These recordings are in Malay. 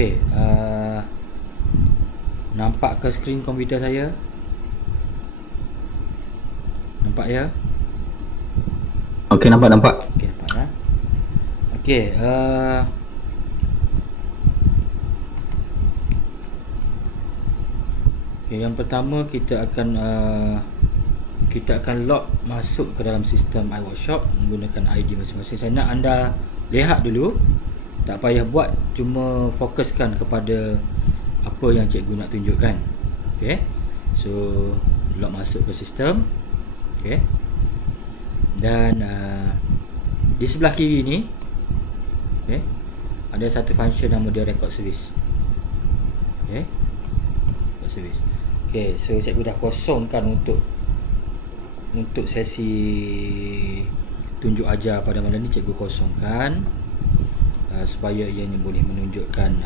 Okey, nampak ke skrin komputer saya? Nampak ya? Okey, nampak. Okey, nampak ya. Okey, yang pertama kita akan log masuk ke dalam sistem iWorkshop menggunakan ID masing-masing. Saya nak anda lihat dulu, tak payah buat, cuma fokuskan kepada apa yang cikgu nak tunjukkan. Okey, so log masuk ke sistem. Okey, dan di sebelah kiri ni, okey, ada satu function nama dia record service. Okey, record service. Okey, so cikgu dah kosongkan untuk sesi tunjuk ajar pada malam ni. Cikgu kosongkan supaya ianya boleh menunjukkan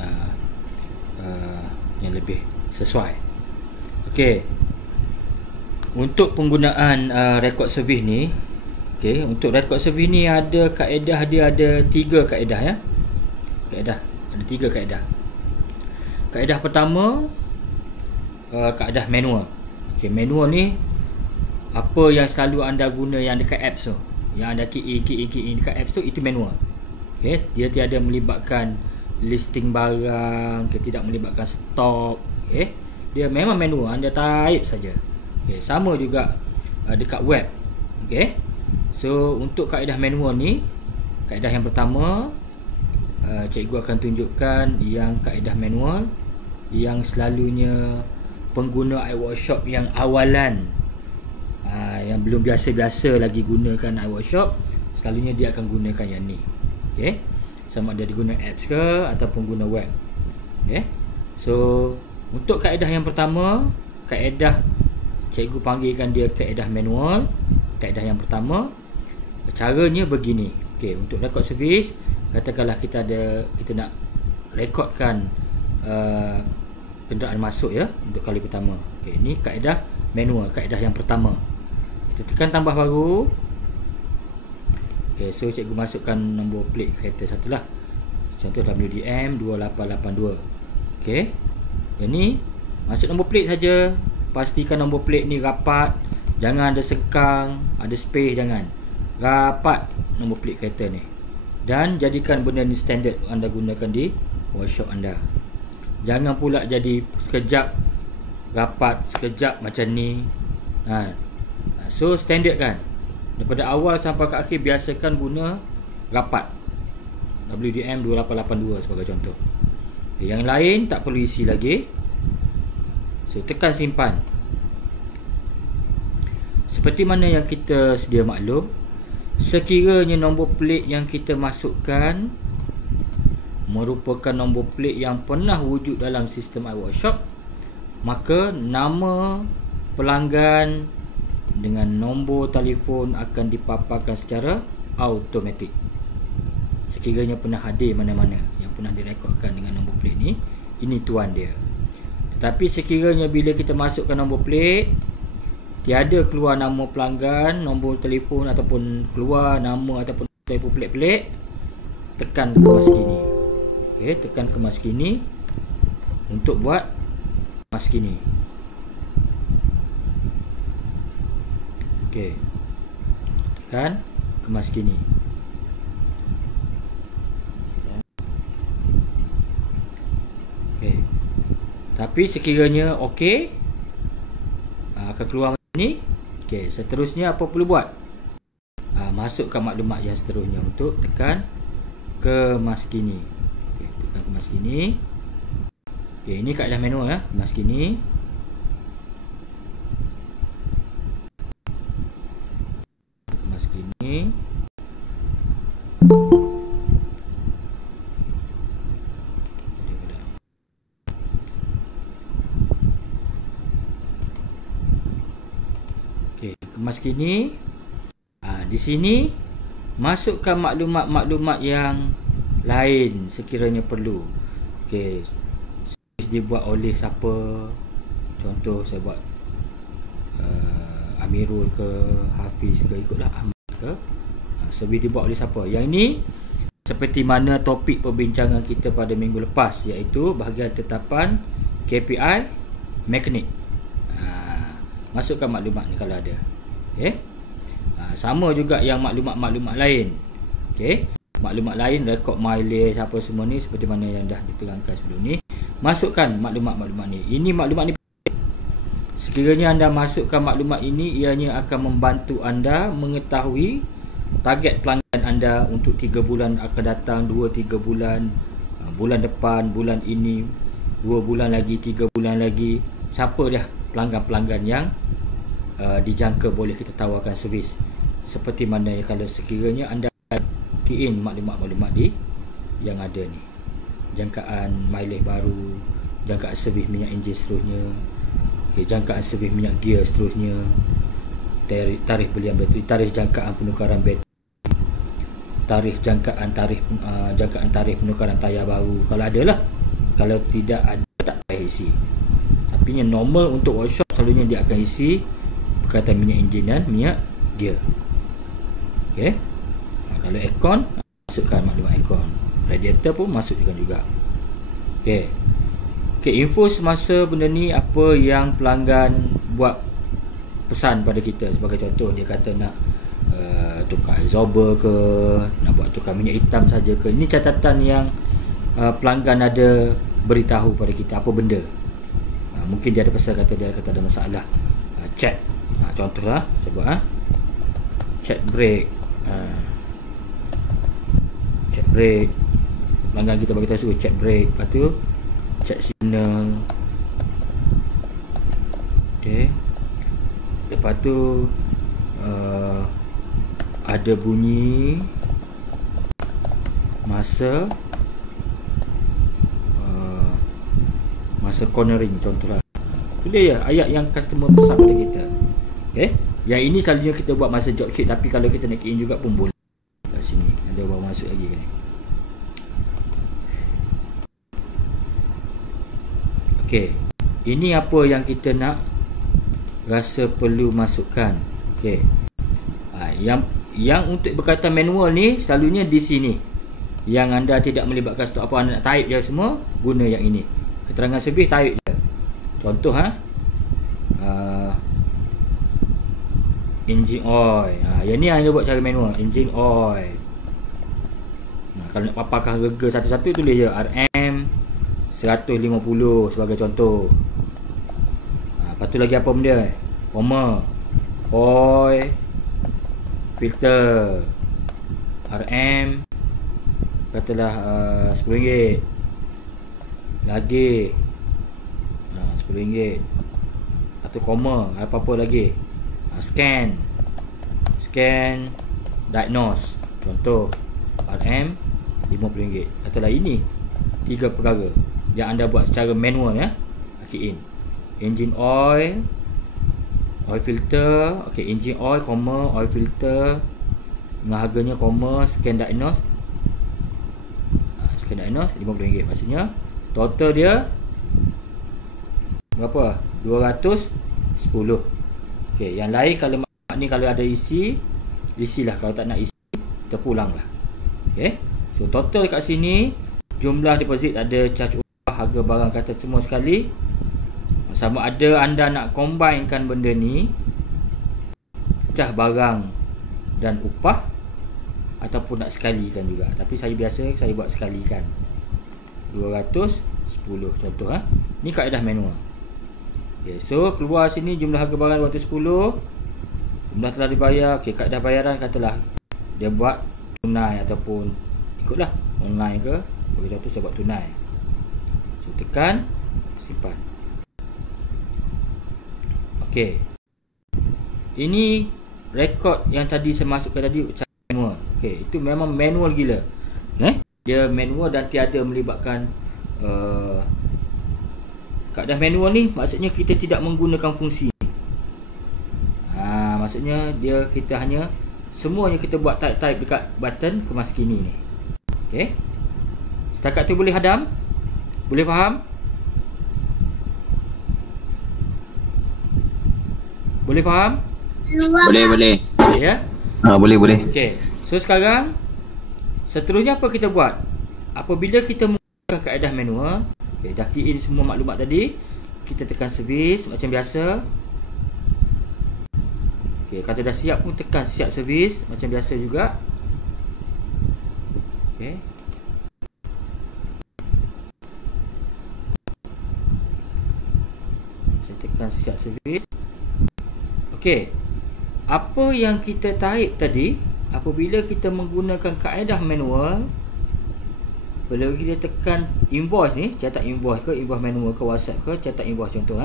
yang lebih sesuai. Okey, untuk penggunaan record service ni, okey, untuk record service ni ada kaedah dia, ada 3 kaedah ya. Ada 3 kaedah. Kaedah pertama, kaedah manual. Okey, manual ni apa yang selalu anda guna yang dekat apps tu, yang anda key in dekat apps tu, itu manual. Okey, dia tiada melibatkan listing barang, tidak melibatkan stok. Okey, dia memang manual, anda type saja. Okey, sama juga dekat web. Okey, so untuk kaedah manual ni, kaedah yang pertama, cikgu akan tunjukkan yang kaedah manual yang selalunya pengguna iWorkshop yang awalan, yang belum biasa-biasa lagi gunakan iWorkshop, selalunya dia akan gunakan yang ni. Okey, sama ada dia guna apps ke ataupun guna web. Okey, so untuk kaedah yang pertama, kaedah cikgu panggilkan dia kaedah manual. Kaedah yang pertama, caranya begini. Okey, untuk record service, katakanlah kita nak rekodkan kenderaan masuk ya, untuk kali pertama. Okey, ini kaedah manual, kaedah yang pertama. Kita tekan tambah baru. Okey, so cikgu masukkan nombor plate kereta satu lah. Contoh WDM 2882. Okey, yang ni masuk nombor plate saja. Pastikan nombor plate ni rapat, jangan ada sekang, ada space, jangan. Rapat nombor plate kereta ni. Dan jadikan benda ni standard anda gunakan di workshop anda. Jangan pula jadi sekejap rapat, sekejap macam ni. So standard kan, daripada awal sampai ke akhir biasakan guna rapat, WDM 2882 sebagai contoh. Yang lain tak perlu isi lagi. So tekan simpan. Seperti mana yang kita sedia maklum, sekiranya nombor plate yang kita masukkan merupakan nombor plate yang pernah wujud dalam sistem iWorkshop, maka nama pelanggan dengan nombor telefon akan dipaparkan secara automatik. Sekiranya pernah hadir mana-mana yang pernah direkodkan dengan nombor plate ni, ini tuan dia. Tetapi sekiranya bila kita masukkan nombor plate, tiada keluar nama pelanggan, nombor telefon ataupun keluar nama ataupun telefon plate-plate, tekan kemas kini. Okey, tekan kemas kini untuk buat kemas kini. Okey, tekan kemas kini. Okey, tapi sekiranya okey, akan keluar macam ni. Okey, seterusnya apa perlu buat? Masukkan maklumat yang seterusnya untuk tekan kemas kini. Okey, tekan kemas kini. Okey, ini kaedah manual ya, kemas kini. Kemas kini. Kemas kini. Di sini masukkan maklumat-maklumat yang lain sekiranya perlu. Okey, dibuat oleh siapa? Contoh saya buat Amirul ke, Hafiz ke, ikutlah Ahmad ke. Servis dibuat oleh siapa? Yang ini seperti mana topik perbincangan kita pada minggu lepas, iaitu bahagian tetapan KPI mekanik. Masukkan maklumat ni kalau ada. Okey. Sama juga yang maklumat-maklumat lain. Okey. Maklumat lain, rekod mileage apa semua ni, seperti mana yang dah diterangkan sebelum ni. Masukkan maklumat-maklumat ni. Ini maklumat ni. Sekiranya anda masukkan maklumat ini, ianya akan membantu anda mengetahui target pelanggan anda untuk 3 bulan akan datang, 2-3 bulan, bulan depan, bulan ini, 2 bulan lagi, 3 bulan lagi. Siapa dah pelanggan-pelanggan yang dijangka boleh kita tawarkan servis. Seperti mana kalau sekiranya anda key in maklumat-maklumat di yang ada ni, jangkaan mileage baru, jangkaan servis minyak enjin seterusnya, jangkaan servis minyak gear seterusnya, tarikh belian bateri, tarikh jangkaan penukaran bateri, jangkaan tarikh penukaran tayar baru kalau ada lah. Kalau tidak ada, tak payah isi. Tapi yang normal untuk workshop selalunya dia akan isi berkaitan minyak enjin dan minyak gear. Okey. Kalau aircon, masukkan maklumat aircon. Radiator pun masukkan juga. Okey. Info semasa benda ni, apa yang pelanggan buat pesan pada kita. Sebagai contoh, dia kata nak tukar absorber ke, nak buat tukar minyak hitam saja ke. Ini catatan yang pelanggan ada beritahu pada kita apa benda. Mungkin dia ada pesan, kata ada masalah check. Contohlah sebab check brake. Check brake, pelanggan kita bagi tahu suruh check brake, lepas tu check signal. Okey. Lepas tu ada bunyi masa cornering, contohlah. Boleh ya ayat yang customer pesan pada kita. Okey. Yang ini selalunya kita buat masa job sheet, tapi kalau kita nak key in juga pun boleh. Kat sini ada bawa masuk lagi kan ni. Okey. Ini apa yang kita nak rasa perlu masukkan. Okey. Yang untuk berkaitan manual ni selalunya di sini. Yang anda tidak melibatkan stok apa, anda nak type je semua, guna yang ini. Keterangan servis type je. Contoh engine oil. Yang ni yang dia buat cara manual, engine oil. Kalau nak paparkan harga satu-satu, tulis je RM 150 sebagai contoh. Lepas tu lagi apa benda? Koma, oil, filter, RM katalah RM10 lagi, RM10. Atau koma, apa-apa lagi, scan, diagnose, contoh RM RM50. Katalah ini 3 perkara yang anda buat secara manual ya. Key in engine oil, oil filter. Okey, engine oil, oil filter dengan harganya, scan diagnose. Scan diagnose RM50. Maksudnya total dia berapa? 210. Okey, yang lain kalau ni kalau ada isilah. Kalau tak nak isi, terpulanglah. Okey. So total kat sini jumlah deposit, ada charge upah, harga barang kata semua sekali. Sama ada anda nak combinekan benda ni, pecah barang dan upah, ataupun nak sekalikan juga. Tapi saya buat sekalikan. 210 contoh Ni kaedah manual. Okay, so keluar sini jumlah harga barang 210, jumlah telah dibayar. Okey, kaedah bayaran katalah dia buat tunai ataupun ikutlah online ke. Sebagai contoh saya buat tunai. So tekan simpan. Okey. Ini rekod yang tadi saya masukkan tadi cara manual. Okey, itu memang manual gila. Dia manual dan tiada melibatkan kaedah manual ni, maksudnya kita tidak menggunakan fungsi. Maksudnya kita hanya semuanya kita buat type dekat button kemas kini ni. Okey. Setakat tu boleh hadam? Boleh faham? Boleh faham? Boleh. Boleh ya? Boleh. Okey. So sekarang Seterusnya apa kita buat? Apabila kita menggunakan kaedah manual, okay, dah key in semua maklumat tadi, kita tekan servis macam biasa. Okay, kalau dah siap pun tekan siap servis macam biasa juga. Okay. Saya tekan siap servis. Okey. Apa yang kita type tadi, apabila kita menggunakan kaedah manual, bila kita tekan invoice ni, cetak invoice ke, invoice manual ke, WhatsApp ke, cetak invoice contoh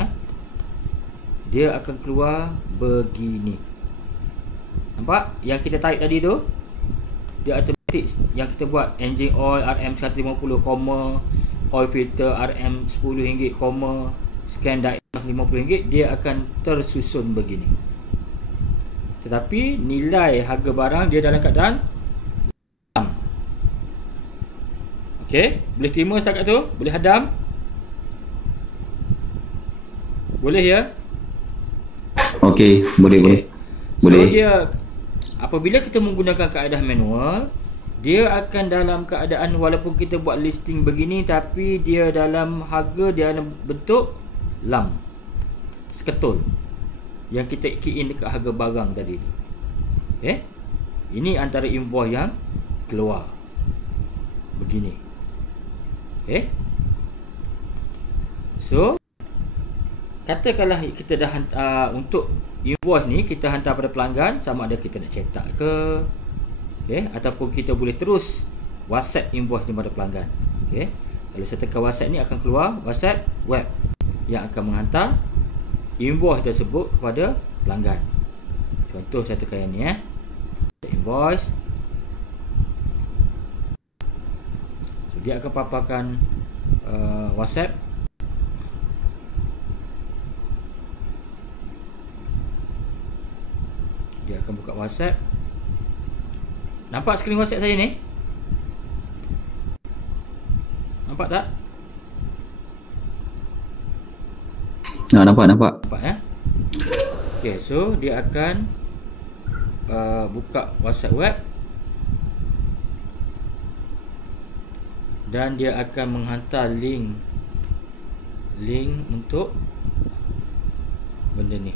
dia akan keluar begini. Nampak? Yang kita type tadi tu, dia automatic yang kita buat engine oil RM150, oil filter RM10, scan dye RM50, dia akan tersusun begini. Tetapi nilai harga barang dia dalam keadaan hadam. Okey, boleh terima setakat tu? Boleh hadam? Boleh ya? Okey, boleh. So dia, apabila kita menggunakan kaedah manual, dia akan dalam keadaan walaupun kita buat listing begini, tapi dia dalam harga, dia dalam bentuk lam, seketul yang kita key in dekat harga barang tadi tu. Okay? Ini antara invoice yang keluar begini. Okay? So katakanlah kita dah hantar, untuk invoice ni kita hantar pada pelanggan, sama ada kita nak cetak ke, okay, ataupun kita boleh terus WhatsApp invoice ni pada pelanggan. Okay. Kalau saya tekan WhatsApp ni, akan keluar WhatsApp web yang akan menghantar invoice tersebut kepada pelanggan. Contoh saya tekan yang ni invoice. So dia akan paparkan WhatsApp. Dia akan buka WhatsApp. Nampak skrin WhatsApp saya ni? Nampak tak? Nampak. Nampak ya? Okay, so dia akan buka WhatsApp web dan dia akan menghantar link untuk benda ni.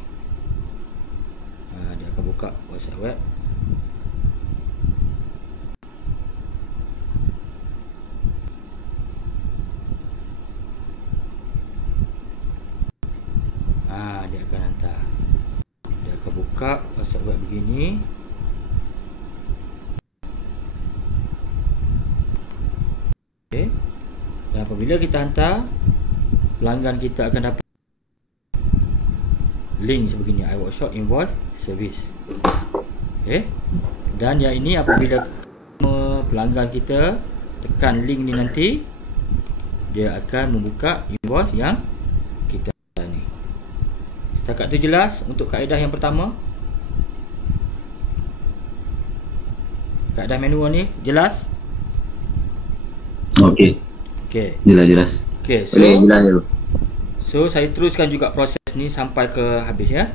Dia akan buka WhatsApp web. Dia akan hantar. Dia akan buka WhatsApp web begini. Okay. Dan apabila kita hantar, pelanggan kita akan dapat link sebegini, iWorkshop invoice service. Okay. Dan yang ini apabila pelanggan kita tekan link ni nanti, dia akan membuka invoice yang kita ni. Setakat tu jelas untuk kaedah yang pertama. Kaedah manual ni jelas? Okey. Okey. Jelas. Okey, so saya teruskan juga proses ni sampai ke habis ya.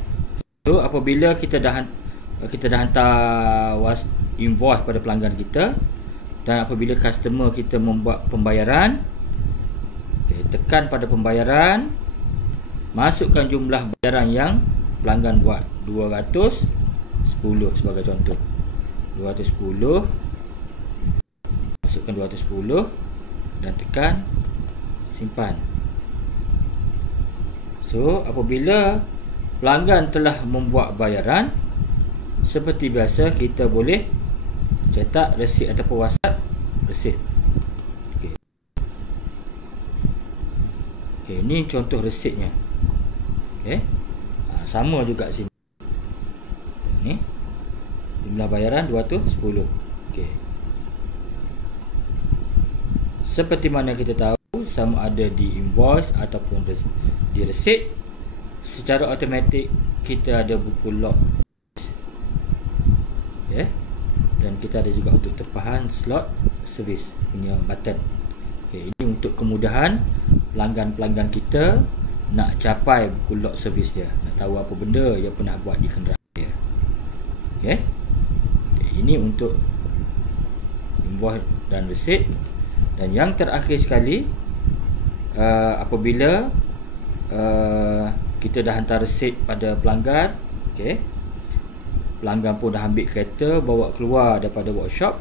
So apabila kita dah hantar invoice pada pelanggan kita, dan apabila customer kita membuat pembayaran, okay, tekan pada pembayaran, masukkan jumlah bayaran yang pelanggan buat, 210 sebagai contoh. 210, masukkan 210 dan tekan simpan. So apabila pelanggan telah membuat bayaran, seperti biasa kita boleh cetak resit ataupun WhatsApp resit. Okey, ini contoh resitnya. Okey. Sama juga sini. Ni jumlah bayaran 210. Okey. Seperti mana kita tahu, sama ada di invoice ataupun di resit, secara automatik kita ada buku log. Okay. Dan kita ada juga untuk tempahan slot service punya button. Okay, ini untuk kemudahan pelanggan-pelanggan kita nak capai buku log service dia, nak tahu apa benda yang pernah buat di kenderaan dia. Okay. Ini untuk invoice dan resit. Dan yang terakhir sekali, apabila kita dah hantar resit pada pelanggan, okey, pelanggan pun dah ambil kereta, bawa keluar daripada workshop,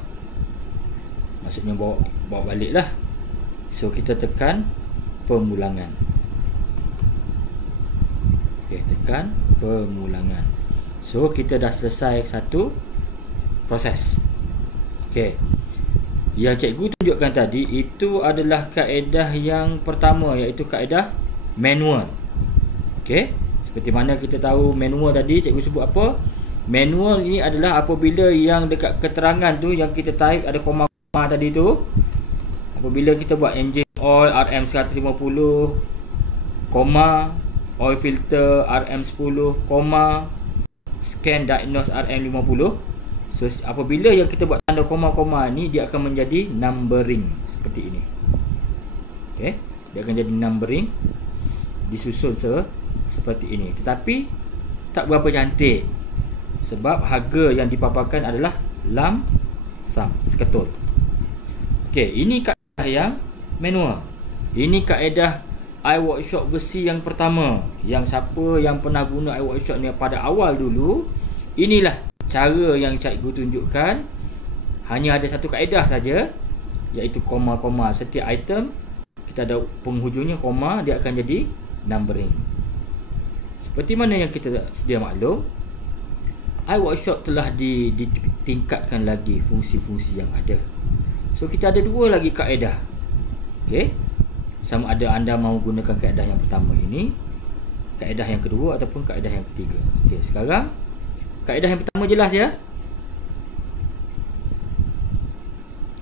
maksudnya bawa balik lah. So kita tekan pemulangan. Okey, tekan pemulangan. So kita dah selesai satu proses. Okey, yang cikgu tunjukkan tadi itu adalah kaedah yang pertama, iaitu kaedah manual. Okey, seperti mana kita tahu manual tadi, cikgu sebut apa? Manual ini adalah apabila yang dekat keterangan tu yang kita type ada koma-koma tadi tu. Apabila kita buat engine oil RM150, koma, oil filter RM10, koma, scan diagnose RM50. So apabila yang kita buat tanda koma-koma ni, dia akan menjadi numbering seperti ini. Okey, dia akan jadi numbering disusun seperti ini. Tetapi tak berapa cantik, sebab harga yang dipaparkan adalah lump sum, seketul. Okey, ini kaedah yang manual. Ini kaedah iWorkshop versi yang pertama. Yang siapa yang pernah guna iWorkshop ni pada awal dulu, inilah cara yang cikgu tunjukkan. Hanya ada satu kaedah saja, iaitu koma-koma. Setiap item kita ada penghujungnya koma, dia akan jadi numbering. Seperti mana yang kita sedia maklum, iWorkshop telah ditingkatkan lagi fungsi-fungsi yang ada. So kita ada dua lagi kaedah. Okey, sama ada anda mahu gunakan kaedah yang pertama ini, kaedah yang kedua ataupun kaedah yang ketiga. Okey, sekarang kaedah yang pertama jelas ya?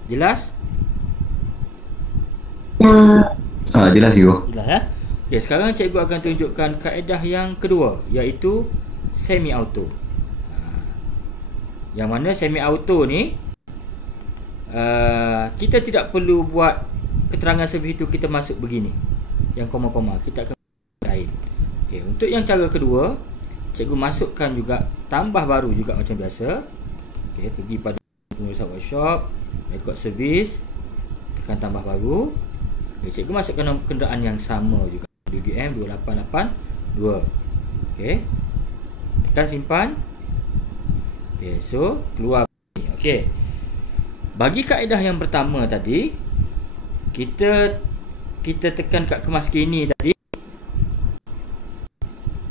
Jelas? Jelas cikgu. Jelas ya? Okey, sekarang cikgu akan tunjukkan kaedah yang kedua, iaitu semi auto. Yang mana semi auto ni, kita tidak perlu buat keterangan servis itu kita masuk begini, yang koma-koma. Kita akan lain. Okey, untuk yang cara kedua, cikgu masukkan juga tambah baru juga macam biasa. Okey, pergi pada pengurusan workshop, record servis, tekan tambah baru. Okey, cikgu masukkan nombor kenderaan yang sama juga, DDM 2882. Okey, tekan simpan. Okey, so keluar ni. Okey, bagi kaedah yang pertama tadi, kita tekan kat kemas kini tadi.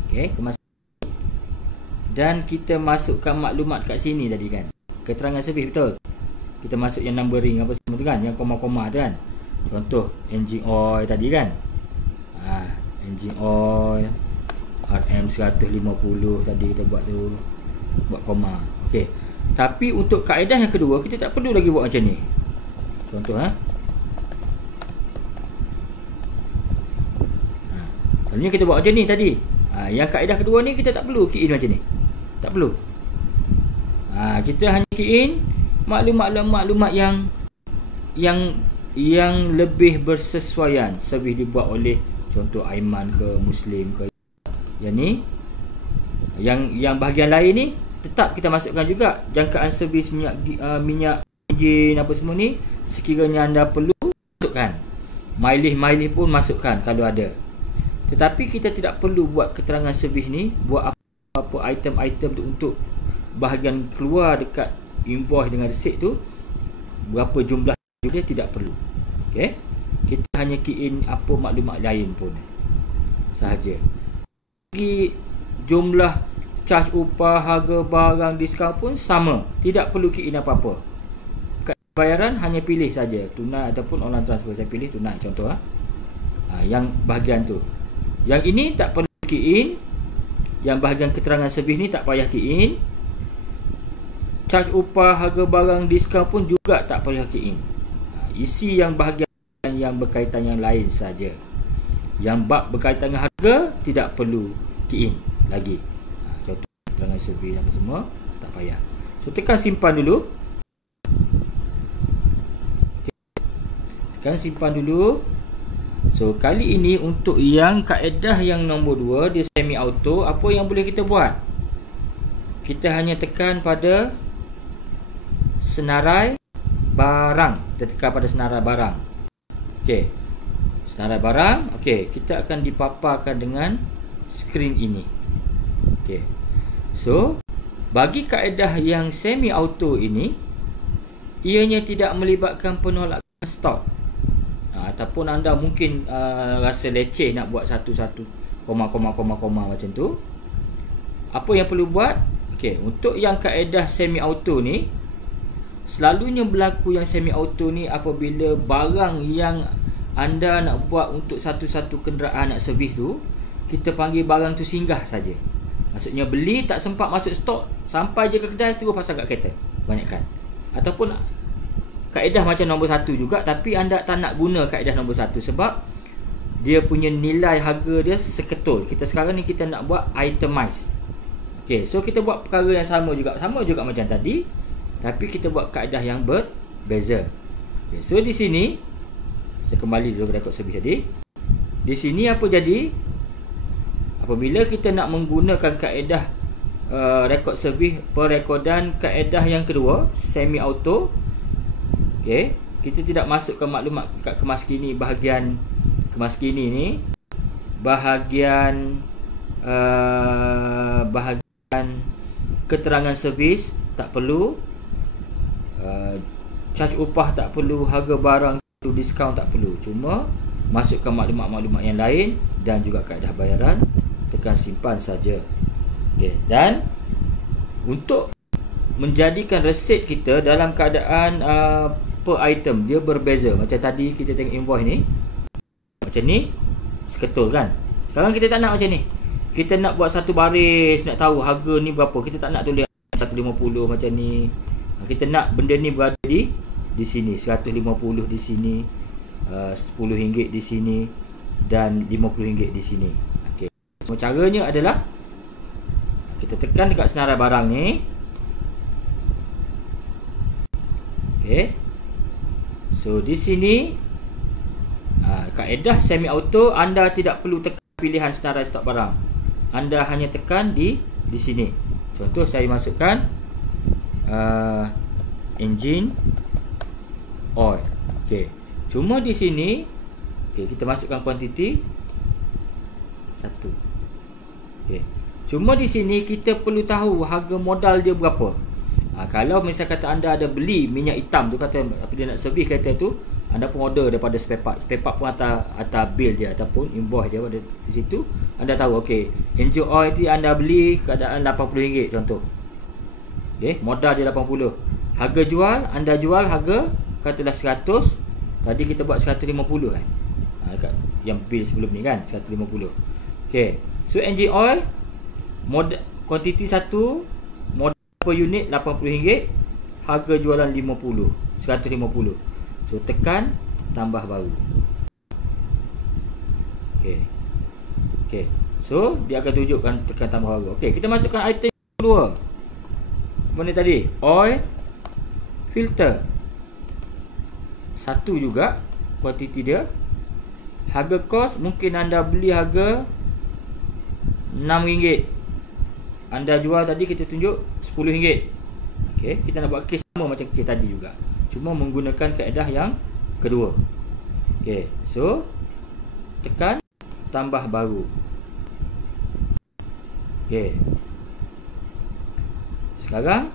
Okey, kemas, dan kita masukkan maklumat kat sini tadi kan, keterangan servis, betul. Kita masuk yang numbering apa semua tu kan, yang koma-koma tu kan. Contoh engine oil tadi kan, engine oil RM150 tadi kita buat tu, buat koma. Okey, tapi untuk kaedah yang kedua, kita tak perlu lagi buat macam ni. Contoh selalunya kita buat macam ni tadi. Yang kaedah kedua ni kita tak perlu key in macam ni. Tak perlu. Kita hanya key in maklumat-maklumat yang lebih bersesuaian. Servis dibuat oleh contoh Aiman ke, Muslim ke. Yang ni, yang bahagian lain ni tetap kita masukkan juga jangkaan servis minyak enjin apa semua ni. Sekiranya anda perlu, masukkan. Mileage pun masukkan kalau ada. Tetapi kita tidak perlu buat keterangan servis ni, buat apa item-item tu untuk bahagian keluar dekat invoice dengan resit tu, berapa jumlah dia tidak perlu. Okey, kita hanya key in apa maklumat lain pun sahaja. Bagi jumlah charge upah, harga barang, diskaun pun sama, tidak perlu key in apa-apa. Bayaran hanya pilih saja, tunai ataupun online transfer. Saya pilih tunai contoh yang bahagian tu. Yang ini tak perlu key in. Yang bahagian keterangan servis ni tak payah key in. Charge upah, harga barang, diskaun pun juga tak payah key in. Isi yang bahagian yang berkaitan yang lain saja. Yang bab berkaitan dengan harga tidak perlu key in lagi. Contoh keterangan servis apa semua tak payah. So tekan simpan dulu. Tekan simpan dulu. So kali ini untuk yang kaedah yang nombor 2, dia semi auto, apa yang boleh kita buat? Kita hanya tekan pada senarai barang. Kita tekan pada senarai barang. Okey. Senarai barang. Okey, kita akan dipaparkan dengan skrin ini. Okey. So, bagi kaedah yang semi auto ini, ianya tidak melibatkan penolakan stop. Ataupun anda mungkin rasa leceh nak buat satu-satu koma macam tu. Apa yang perlu buat? Okey, untuk yang kaedah semi auto ni, selalunya berlaku yang semi auto ni apabila barang yang anda nak buat untuk satu-satu kenderaan nak servis tu, kita panggil barang tu singgah saja. Maksudnya beli tak sempat masuk stok, sampai je ke kedai terus pasang kat kereta. Banyakkan. Ataupun kaedah macam nombor 1 juga, tapi anda tak nak guna kaedah nombor 1 sebab dia punya nilai harga dia seketul. Kita sekarang ni kita nak buat itemize. Okey, so kita buat perkara yang sama juga macam tadi, tapi kita buat kaedah yang berbeza. Okey, so di sini saya kembali dulu rekod servis tadi. Di sini apa jadi? Apabila kita nak menggunakan kaedah rekod servis perekodan kaedah yang kedua, semi auto, okey, kita tidak masukkan maklumat kat kemas kini, bahagian kemas kini ni, bahagian keterangan servis tak perlu, charge upah tak perlu, harga barang tu diskaun tak perlu. Cuma masukkan maklumat-maklumat yang lain dan juga kaedah bayaran, tekan simpan saja. Okey, dan untuk menjadikan resit kita dalam keadaan per item dia berbeza. Macam tadi kita tengok invoice ni, macam ni seketul kan. Sekarang kita tak nak macam ni. Kita nak buat satu baris, nak tahu harga ni berapa. Kita tak nak tulis 150 macam ni. Kita nak benda ni berada di sini, 150 di sini, RM10 di sini dan RM50 di sini. Okey. So, caranya adalah kita tekan dekat senarai barang ni. Okey. So di sini kaedah semi auto, anda tidak perlu tekan pilihan senarai stok barang. Anda hanya tekan di sini. Contoh saya masukkan engine oil. Okey. Cuma di sini, okey, kita masukkan kuantiti 1. Okey. Cuma di sini kita perlu tahu harga modal dia berapa. Kalau misal kata anda ada beli minyak hitam tu, kata apa dia nak servis kereta tu, anda pun order daripada spare part. Spare part pun atas bill dia ataupun invoice dia pada di situ. Anda tahu, okey, engine oil tu anda beli keadaan RM80 contoh. Okey, modal dia 80. Harga jual, anda jual harga katalah 100. Tadi kita buat 150 kan. Yang bill sebelum ni kan 150. Okey. So engine oil modal kuantiti 1, modal per unit RM80, harga jualan 150. So tekan tambah baru. Okey. So dia akan tunjukkan tekan tambah baru. Okey, kita masukkan item kedua. Apa ni tadi? Oil filter. 1 juga kuantiti dia. Harga kos mungkin anda beli harga RM6. Anda jual tadi kita tunjuk RM10. Okey, kita nak buat kes sama macam kes tadi juga. Cuma menggunakan kaedah yang kedua. Okey, so tekan tambah baru. Okey. Sekarang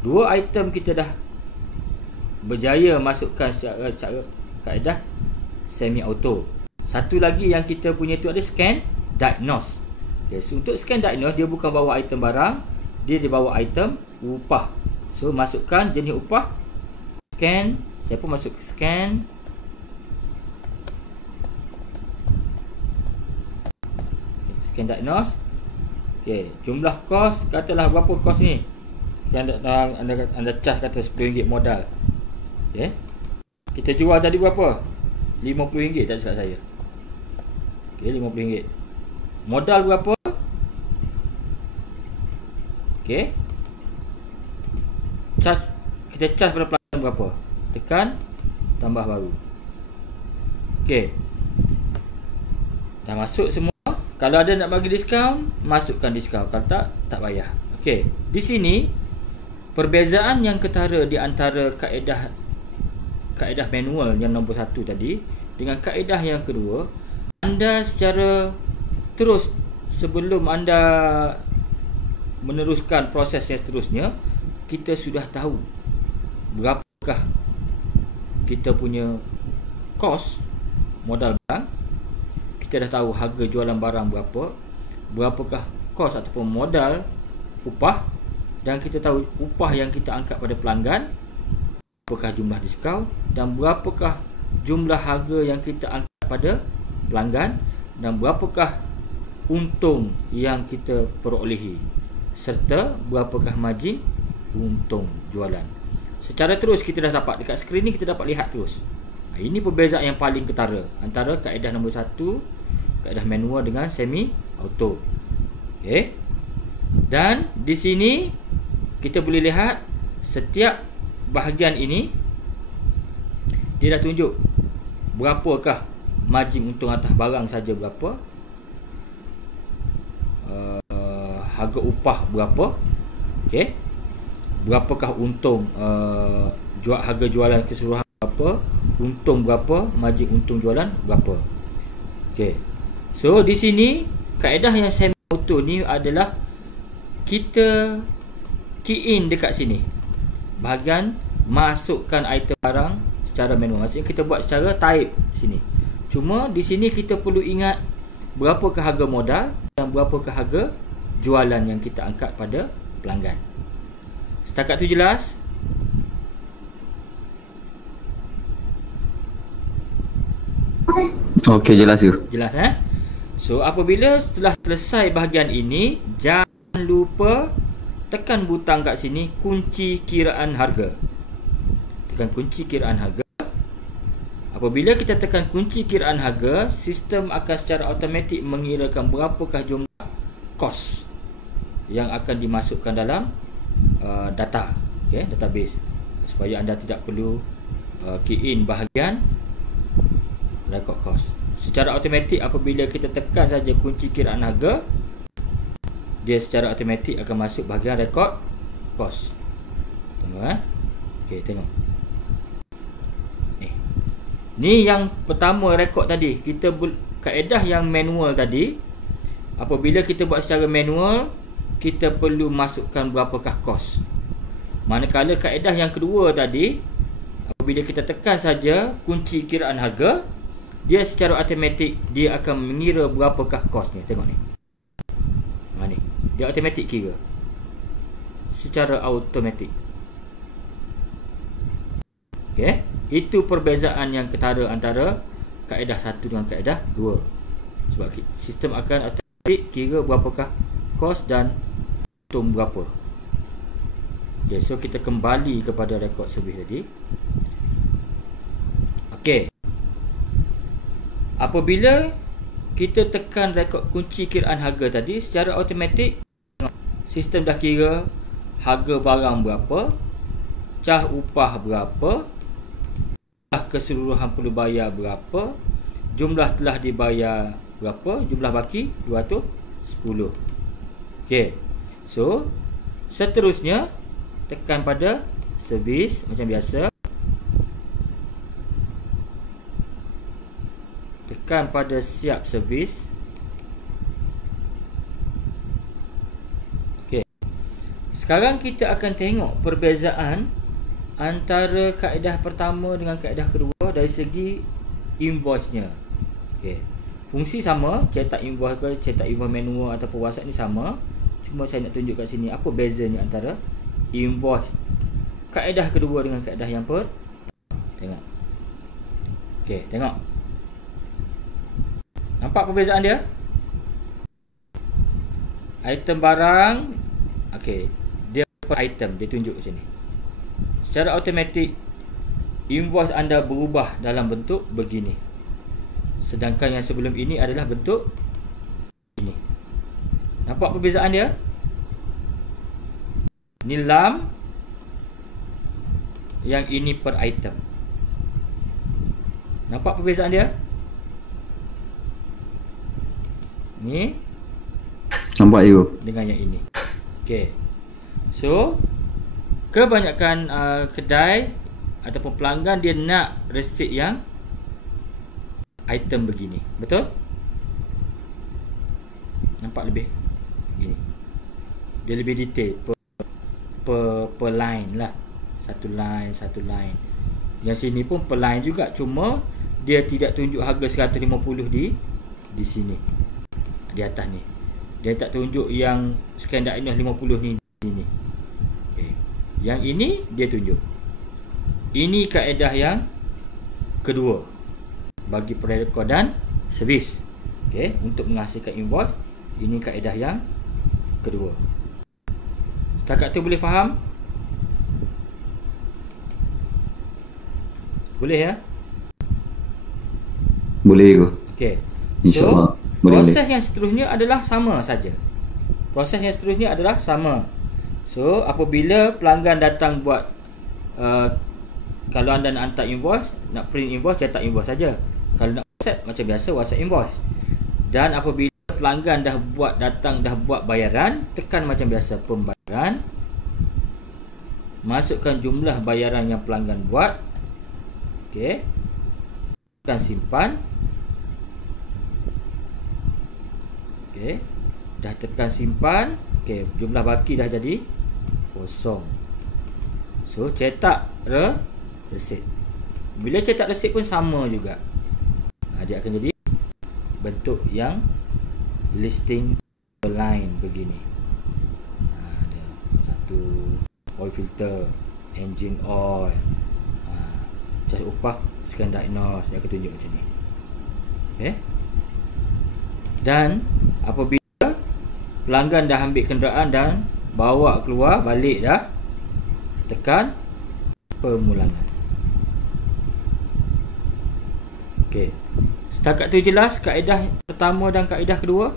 dua item kita dah berjaya masukkan secara kaedah semi auto. Satu lagi yang kita punya tu ada scan diagnose. Okay, so untuk scan diagnose dia bukan bawa item barang, dia bawa item upah. So masukkan jenis upah, scan, saya pun masuk scan. Okay, scan diagnose. Okay, jumlah kos, katalah berapa kos ni? Anda charge kata RM10 modal. Okay. Kita jual tadi berapa? RM50 tak silap saya. Okay, RM50. Modal berapa? Okay. Charge, kita charge pada pelanggan berapa? Tekan tambah baru. Okay. Dah masuk semua. Kalau ada nak bagi diskaun, masukkan diskaun. Kalau tak payah. Okay. Di sini perbezaan yang ketara di antara kaedah kaedah manual yang nombor 1 tadi dengan kaedah yang kedua, anda secara terus sebelum anda meneruskan proses yang seterusnya, kita sudah tahu berapakah kita punya kos modal barang, kita dah tahu harga jualan barang berapa, berapakah kos ataupun modal upah, dan kita tahu upah yang kita angkat pada pelanggan, berapakah jumlah diskaun, dan berapakah jumlah harga yang kita angkat pada pelanggan, dan berapakah untung yang kita perolehi, serta berapakah margin untung jualan. Secara terus kita dah dapat dekat skrin ni, kita dapat lihat terus. Ini perbezaan yang paling ketara antara kaedah nombor 1, kaedah manual dengan semi auto. Okey. Dan di sini kita boleh lihat setiap bahagian ini dia dah tunjuk berapakah margin untung atas barang saja berapa, harga upah berapa, okey, berapakah untung harga jualan keseluruhan berapa, untung berapa, margin untung jualan berapa. Okey. So di sini kaedah yang semi auto ni adalah kita key in dekat sini bahagian masukkan item barang secara manual. Maksudnya kita buat secara type sini. Cuma di sini kita perlu ingat berapakah harga modal dan berapakah harga jualan yang kita angkat pada pelanggan. Setakat tu jelas? Okey, jelas tu. Jelas So apabila setelah selesai bahagian ini, jangan lupa tekan butang kat sini, kunci kiraan harga. Tekan kunci kiraan harga. Apabila kita tekan kunci kiraan harga, sistem akan secara automatik mengirakan berapakah jumlah kos yang akan dimasukkan dalam data, database, supaya anda tidak perlu key in bahagian record cost. Secara automatik apabila kita tekan saja kunci kiraan harga, dia secara automatik akan masuk bahagian record cost. Tengok okey, tengok. Ni yang pertama rekod tadi. Kita kaedah yang manual tadi, apabila kita buat secara manual, kita perlu masukkan berapakah kos. Manakala kaedah yang kedua tadi, apabila kita tekan saja kunci kiraan harga, dia secara automatik dia akan mengira berapakah kos ni. Tengok ni. Ni. Dia automatik kira. Secara automatik. Okey, itu perbezaan yang ketara antara kaedah 1 dengan kaedah 2. Sebab sistem akan automatik kira berapakah kos dan untung berapa. Okey, so kita kembali kepada rekod servis tadi. Okey. Apabila kita tekan rekod kunci kiraan harga tadi, secara automatik sistem dah kira harga barang berapa, cah upah berapa, keseluruhan perlu bayar berapa, jumlah telah dibayar berapa, jumlah baki 210. Okey. So seterusnya tekan pada servis macam biasa. Tekan pada siap servis. Okey. Sekarang kita akan tengok perbezaan antara kaedah pertama dengan kaedah kedua dari segi invoice-nya. Okey. Fungsi sama, cetak invoice ke cetak invoice manual ataupun WhatsApp ni sama. Cuma saya nak tunjuk kat sini apa bezanya antara invoice kaedah kedua dengan kaedah yang pertama. Tengok. Okey, tengok. Nampak perbezaan dia? Item barang, okey, dia per item dia tunjuk kat sini. Secara automatik invoice anda berubah dalam bentuk begini. Sedangkan yang sebelum ini adalah bentuk ini. Nampak perbezaan dia? Ini lam, yang ini per item. Nampak perbezaan dia? Ni nampak you dengan yang ini. Okey. So kebanyakan kedai ataupun pelanggan dia nak resit yang item begini. Betul? Nampak lebih begini. Dia lebih detail per line lah. Satu line. Yang sini pun per line juga, cuma dia tidak tunjuk harga 150 di sini. Di atas ni. Dia tak tunjuk yang standard Innos 50 ni di sini. Okay. Yang ini dia tunjuk. Ini kaedah yang kedua bagi perekod dan servis. Okey, untuk menghasilkan invoice, ini kaedah yang kedua. Setakat tu boleh faham? Boleh ya? Boleh ke? Okey. InsyaAllah. Proses yang seterusnya adalah sama saja. Proses yang seterusnya adalah sama. So, apabila pelanggan datang buat kalau anda nak hantar invoice, nak print invoice, cetak invoice saja. Kalau nak WhatsApp, macam biasa WhatsApp invoice. Dan apabila pelanggan dah buat bayaran, tekan macam biasa pembayaran. Masukkan jumlah bayaran yang pelanggan buat. Okey. Tekan simpan. Okey. Dah tekan simpan. Okey, jumlah baki dah jadi kosong. So, cetak resit. Bila cetak resit pun sama juga. Dia akan jadi bentuk yang listing line begini. Ada satu oil filter, engine oil, cas upah, scan diagnose, dia akan tunjuk macam ni. Okay. Dan apabila pelanggan dah ambil kenderaan dan bawa keluar, balik dah, tekan pemulangan. Okey. Setakat tu jelas kaedah pertama dan kaedah kedua?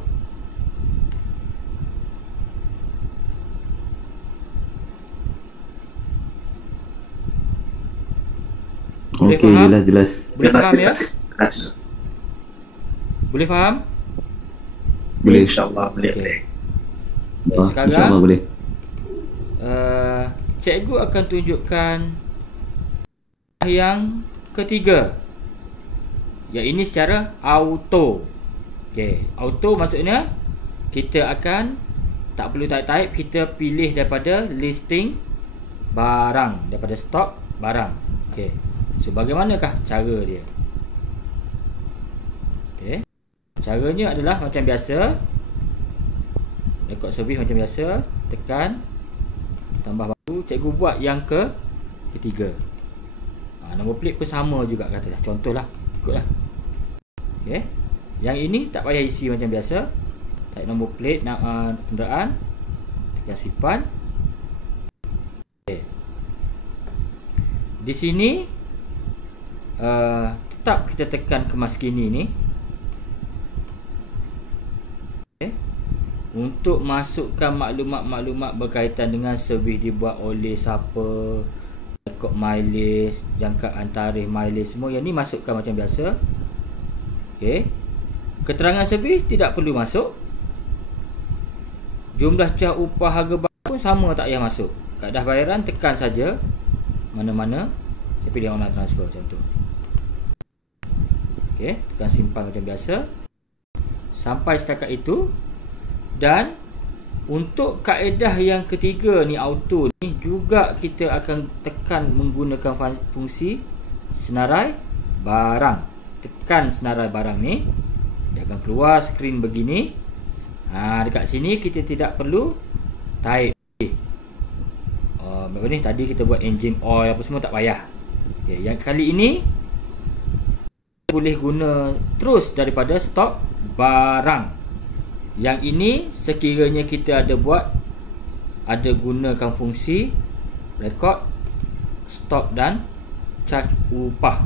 Boleh okey, faham? jelas. Boleh faham ya? Boleh faham? Boleh, insyaAllah boleh. Okey. InsyaAllah Sekarang boleh. cikgu akan tunjukkan yang ketiga. Yang ini secara auto. Okey, auto maksudnya kita akan tak perlu type, kita pilih daripada listing barang, daripada stok barang. Okey. So bagaimanakah cara dia? Okey. Caranya adalah macam biasa. Rekod servis macam biasa, tekan tambah baru, cikgu buat yang ketiga. Nombor plate pun sama juga katalah. Contohlah, ikutlah. Okey. Yang ini tak payah isi macam biasa. Type nombor plate kenderaan, tekan simpan. Okey. Di sini tetap kita tekan kemas kini ni. Okey. Untuk masukkan maklumat-maklumat berkaitan dengan servis dibuat oleh siapa, rekod mileage, jangkaan tarikh mileage, semua yang ni masukkan macam biasa. Okey. Keterangan servis tidak perlu masuk. Jumlah cas upah harga barang pun sama, tak payah masuk. Kaedah bayaran tekan saja mana-mana. Saya pilih online transfer contoh. Okey, tekan simpan macam biasa. Sampai setakat itu. Dan untuk kaedah yang ketiga ni, auto ni, juga kita akan tekan menggunakan fungsi senarai barang. Tekan senarai barang ni, dia akan keluar skrin begini. Dekat sini kita tidak perlu type. Apa ni, tadi kita buat engine oil apa semua, tak payah. Okay, yang kali ini boleh guna terus daripada stok barang. Yang ini sekiranya kita ada gunakan fungsi rekod, stok dan charge upah.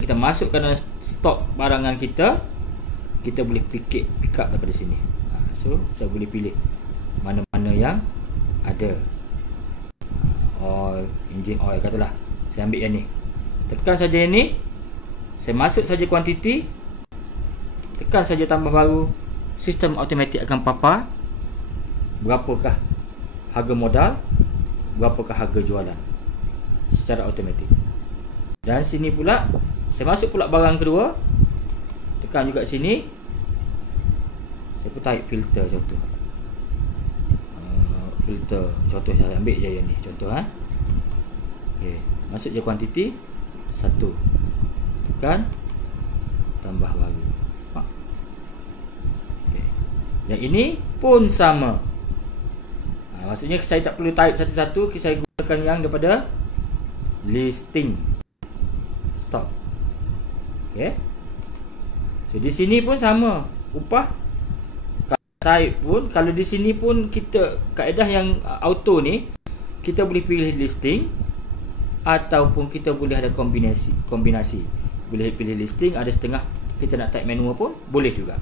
Kita masukkan dalam stok barangan kita, kita boleh pick up daripada sini. So saya boleh pilih mana-mana yang ada. Oil, engine oil katalah, saya ambil yang ni. Tekan saja yang ni, saya masuk saja kuantiti, tekan saja tambah baru. Sistem automatik akan papar berapakah harga modal, berapakah harga jualan secara automatik. Dan sini pula saya masuk pula barang kedua, tekan juga sini. Saya pun tarik filter contoh. Filter contoh saya ambil je yang ni contoh okey, masuk je kuantiti 1, tekan tambah baru. Okey, yang ini pun sama. Maksudnya saya tak perlu type satu-satu, saya gunakan yang daripada listing stock. Okey, so di sini pun sama upah. Type pun, kalau di sini pun kita kaedah yang auto ni, kita boleh pilih listing ataupun kita boleh ada kombinasi. Boleh pilih listing, ada setengah kita nak type manual pun boleh juga.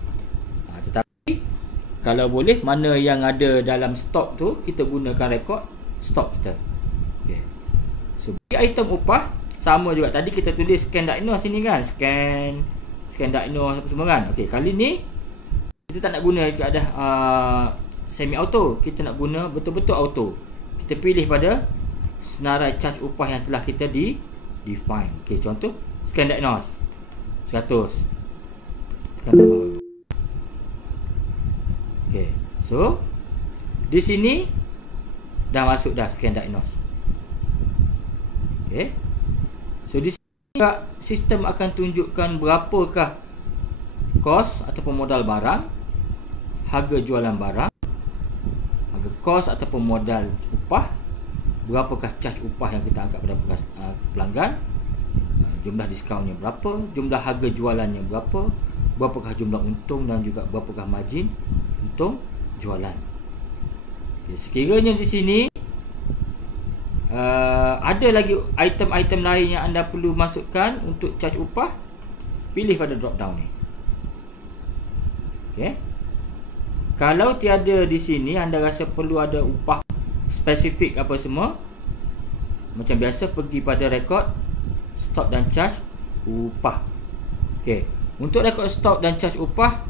Tetapi kalau boleh, mana yang ada dalam stok tu kita gunakan rekod stok kita. Okay. So bagi item upah sama juga. Tadi kita tulis scan diagnose sini kan, scan diagnose apa semua kan. Okey, kali ni kita tak nak guna keadaan semi auto, kita nak guna betul-betul auto. Kita pilih pada senarai charge upah yang telah kita define. Okey, contoh scan diagnose 100. Tekan tambah baru. Okey, so di sini dah masuk dah scan diagnose. Okey, so di sini sistem akan tunjukkan berapakah kos ataupun modal barang, harga jualan barang, harga kos ataupun modal upah, berapakah charge upah yang kita angkat pada pelanggan, jumlah diskaunnya berapa, jumlah harga jualannya berapa, berapakah jumlah untung dan juga berapakah margin untung jualan. Sekiranya di sini ada lagi item-item lain yang anda perlu masukkan untuk charge upah, pilih pada drop down ni. Okay. Kalau tiada di sini, anda rasa perlu ada upah spesifik apa semua, macam biasa pergi pada rekod stok dan charge upah. Okay. Untuk rekod stok dan charge upah,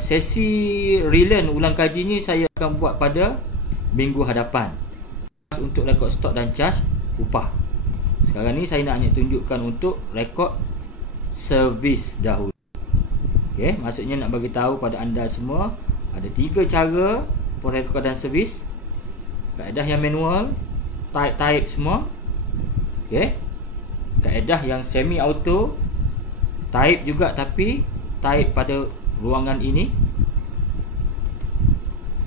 sesi relearn ulang kaji ni saya akan buat pada minggu hadapan untuk rekod stok dan charge upah. Sekarang ni saya nak tunjukkan untuk rekod servis dahulu. Okay, maksudnya nak bagi tahu pada anda semua ada 3 cara perekodan servis. Kaedah yang manual, type semua. Okay, kaedah yang semi auto, type juga tapi type pada ruangan ini.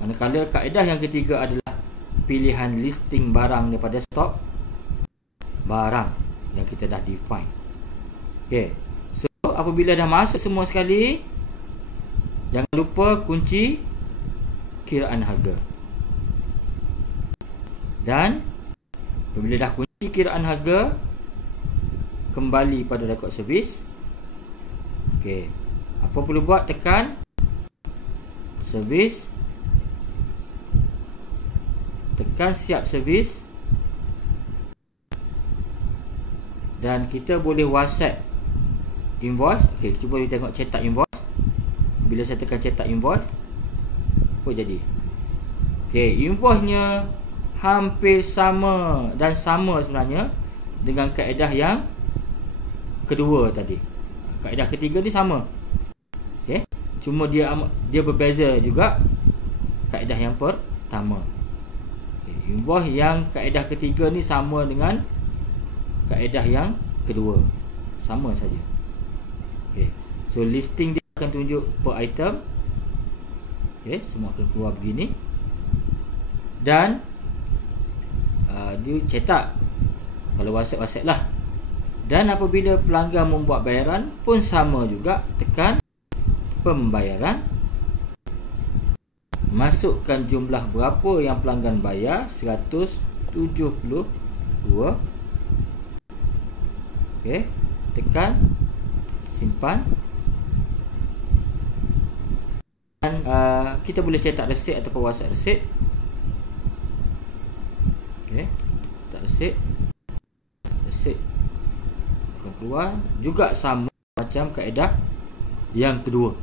Manakala kaedah yang ketiga adalah pilihan listing barang daripada stok barang yang kita dah define. Okay, apabila dah masuk semua sekali, jangan lupa kunci kiraan harga. Dan apabila dah kunci kiraan harga, kembali pada rekod servis. Okey, apa perlu buat? Tekan servis, tekan siap servis, dan kita boleh WhatsApp invoice. Okey, cuba kita tengok cetak invoice. Bila saya tekan cetak invoice, apa jadi? Okey, invoice-nya hampir sama dan sama sebenarnya dengan kaedah yang kedua tadi. Kaedah ketiga ni sama. Okey, cuma dia berbeza juga kaedah yang pertama. Okey, invoice yang kaedah ketiga ni sama dengan kaedah yang kedua. Sama saja. Okay. So listing dia akan tunjuk per item. Okay, semua akan keluar begini. Dan dia cetak. Kalau WhatsApp lah. Dan apabila pelanggan membuat bayaran pun sama juga. Tekan pembayaran, masukkan jumlah berapa yang pelanggan bayar, 172. Okay, tekan simpan. Dan kita boleh cetak resit ataupun WhatsApp resit. Okey, cetak resit akan keluar juga sama macam kaedah yang kedua.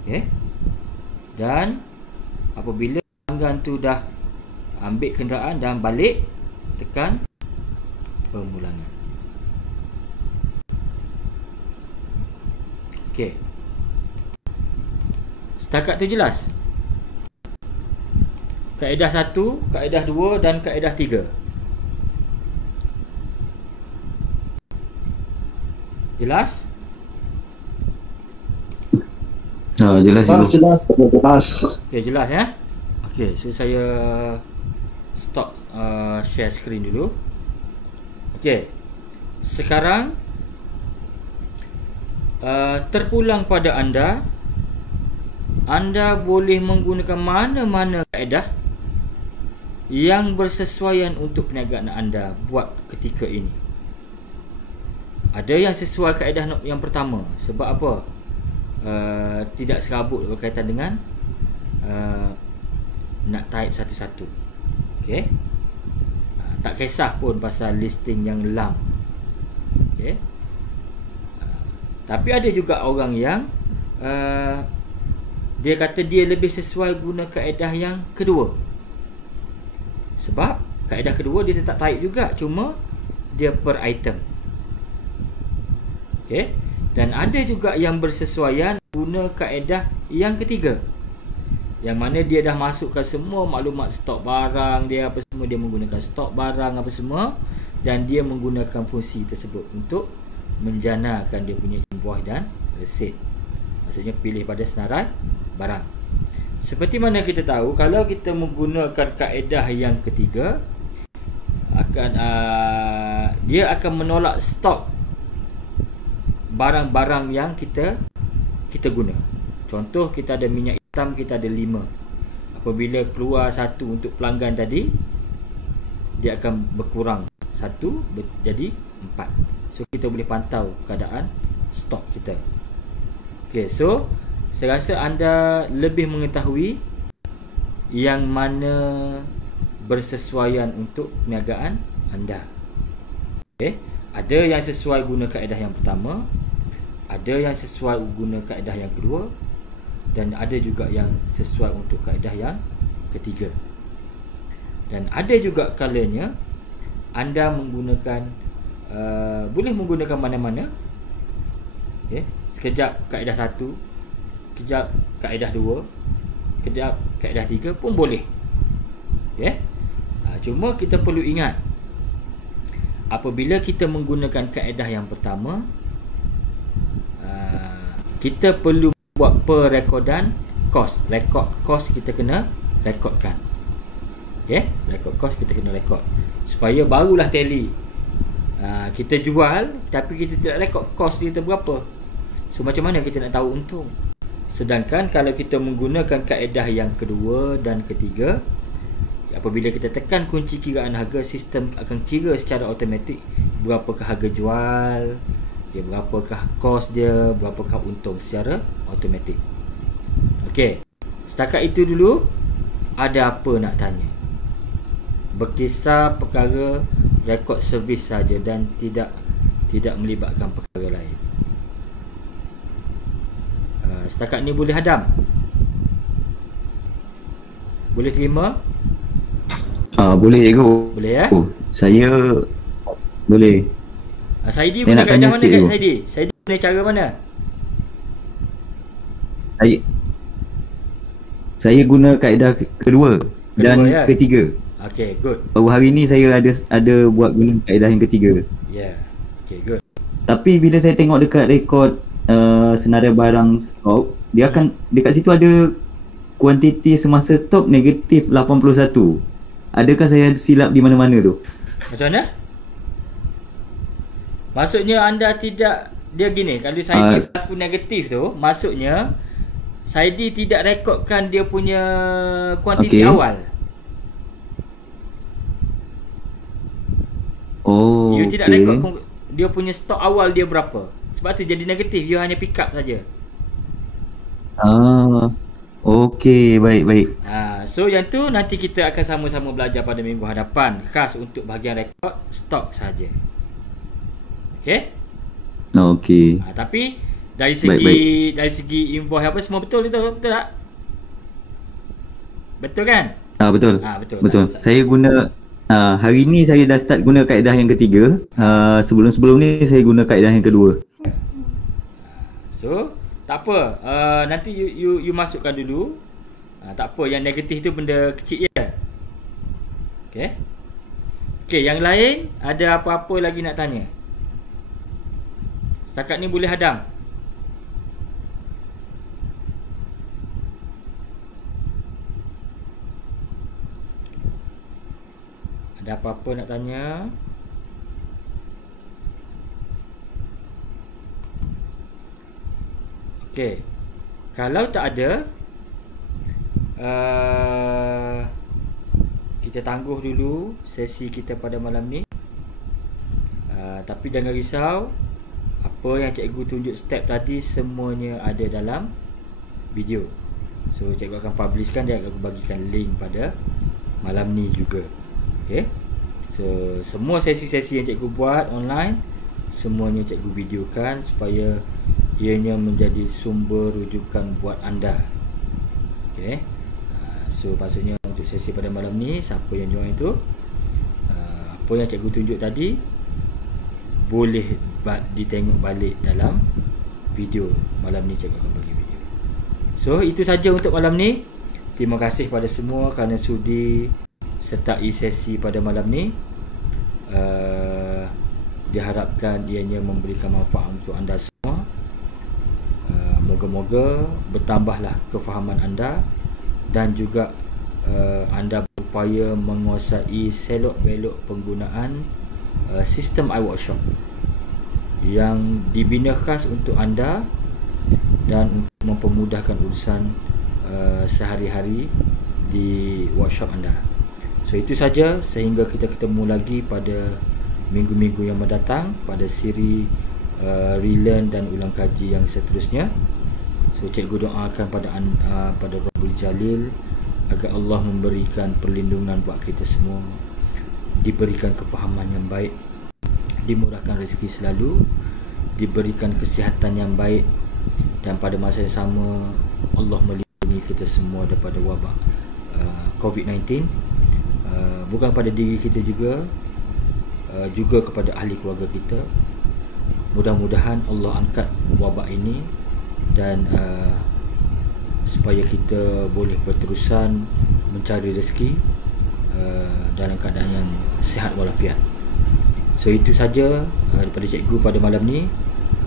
Okey, dan apabila pelanggan tu dah ambil kenderaan dan balik, tekan pemulangan. Okey. Setakat tu jelas? Kaedah 1, kaedah 2 dan kaedah 3. Jelas? Jelas Jelas, itu. jelas. Okey, jelas ya? Okey, so saya stop share screen dulu. Okey. Sekarang terpulang pada anda boleh menggunakan mana-mana kaedah yang bersesuaian untuk perniagaan anda buat ketika ini. Ada yang sesuai kaedah yang pertama. Sebab apa? Tidak serabut berkaitan dengan nak type satu-satu. Okey. Tak kisah pun pasal listing yang lam. Okey. Tapi ada juga orang yang dia kata dia lebih sesuai guna kaedah yang kedua. Sebab kaedah kedua dia tetap type juga, cuma dia per item. Okey. Dan ada juga yang bersesuaian guna kaedah yang ketiga, yang mana dia dah masukkan semua maklumat stok barang dia, apa semua, dia menggunakan stok barang apa semua, dan dia menggunakan fungsi tersebut untuk menjanakan dia punya invoice dan resit. Maksudnya pilih pada senarai barang. Seperti mana kita tahu, kalau kita menggunakan kaedah yang ketiga, dia akan menolak stok barang-barang yang kita guna. Contoh, kita ada minyak hitam, kita ada 5. Apabila keluar 1 untuk pelanggan tadi, dia akan berkurang 1 jadi 4. So kita boleh pantau keadaan stok kita. Okay, so saya rasa anda lebih mengetahui yang mana bersesuaian untuk perniagaan anda. Okay, ada yang sesuai guna kaedah yang pertama, ada yang sesuai guna kaedah yang kedua, dan ada juga yang sesuai untuk kaedah yang ketiga. Dan ada juga kalanya anda menggunakan boleh menggunakan mana-mana. Okay, sekejap kaedah 1, kejap kaedah 2, kejap kaedah 3 pun boleh. Okay, cuma kita perlu ingat, apabila kita menggunakan kaedah yang pertama, kita perlu buat perekodan kos. Rekod kos kita kena rekodkan. Okay, rekod kos kita kena rekod, supaya barulah tally. Kita jual tapi kita tidak rekod kos kita berapa. So macam mana kita nak tahu untung? Sedangkan kalau kita menggunakan kaedah yang kedua dan ketiga, apabila kita tekan kunci kiraan harga, sistem akan kira secara automatik berapakah harga jual, berapakah kos dia, berapakah untung secara automatik. Okey, setakat itu dulu. Ada apa nak tanya? Berkisar perkara rekod servis saja dan tidak melibatkan perkara lain. Setakat ni boleh hadam? Boleh terima? Boleh cikgu. Boleh ya? Saya boleh. Saidi Saya guna nak kaedah tanya mana sikit, kat cikgu. Saidi? Saidi guna cara mana? Saya guna kaedah kedua dan ya? ketiga. Okay, good. Baru hari ni saya ada buat guna kaedah yang ketiga. Yeah. Okay, good. Tapi bila saya tengok dekat rekod senarai barang stok, dia akan dekat situ ada kuantiti semasa stok negatif 81. Adakah saya silap di mana-mana tu? Macam mana? Maksudnya anda tidak, dia gini, kalau Saidi berlaku negatif tu, maksudnya Saidi tidak rekodkan dia punya kuantiti awal. Oh, You tidak rekod dia punya stok awal dia berapa. Sebab tu jadi negatif, you hanya pick up saja. Okey, baik. So yang tu nanti kita akan sama-sama belajar pada minggu hadapan, khas untuk bahagian rekod stok saja. Okey? Okey. Tapi dari segi invoice apa semua betul tak? Betul kan? Betul. Betul. Saya guna Hari ni saya dah start guna kaedah yang ketiga. Sebelum-sebelum ni saya guna kaedah yang kedua. So, tak apa. Nanti you masukkan dulu. Tak apa, yang negatif tu benda kecil je. Okay. Okay, yang lain ada apa-apa lagi nak tanya? Setakat ni boleh hadam. Ada apa-apa nak tanya? Okey. Kalau tak ada, kita tangguh dulu sesi kita pada malam ni. Tapi jangan risau, apa yang cikgu tunjuk step tadi semuanya ada dalam video. So cikgu akan publishkan dan akan bagikan link pada malam ni juga. Okay. So semua sesi-sesi yang cikgu buat online, semuanya cikgu videokan supaya ianya menjadi sumber rujukan buat anda. Okay. So maksudnya untuk sesi pada malam ni, siapa yang join itu, apa yang cikgu tunjuk tadi boleh ditengok balik dalam video. Malam ni cikgu akan bagi video. So itu saja untuk malam ni. Terima kasih pada semua kerana sudi sertai sesi pada malam ni. Diharapkan ianya memberikan manfaat untuk anda semua. Moga-moga bertambahlah kefahaman anda dan juga anda berupaya menguasai selok-belok penggunaan sistem iWorkshop yang dibina khas untuk anda dan untuk mempermudahkan urusan sehari-hari di workshop anda. So itu saja, sehingga kita ketemu lagi pada minggu-minggu yang mendatang pada siri relearn dan ulang kaji yang seterusnya. So cikgu doakan pada Rabbul Jalil agar Allah memberikan perlindungan buat kita semua, diberikan kefahaman yang baik, dimurahkan rezeki selalu, diberikan kesihatan yang baik, dan pada masa yang sama Allah melindungi kita semua daripada wabak COVID-19. Bukan pada diri kita juga kepada ahli keluarga kita. Mudah-mudahan Allah angkat wabak ini dan supaya kita boleh berterusan mencari rezeki dalam keadaan yang sihat walafiat. So itu saja daripada cikgu pada malam ni.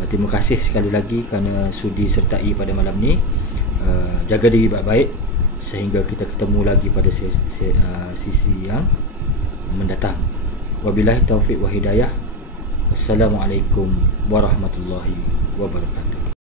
Terima kasih sekali lagi kerana sudi sertai pada malam ni. Jaga diri baik-baik sehingga kita ketemu lagi pada sisi yang mendatang. Wabillahi taufiq wa hidayah. Wassalamualaikum warahmatullahi wabarakatuh.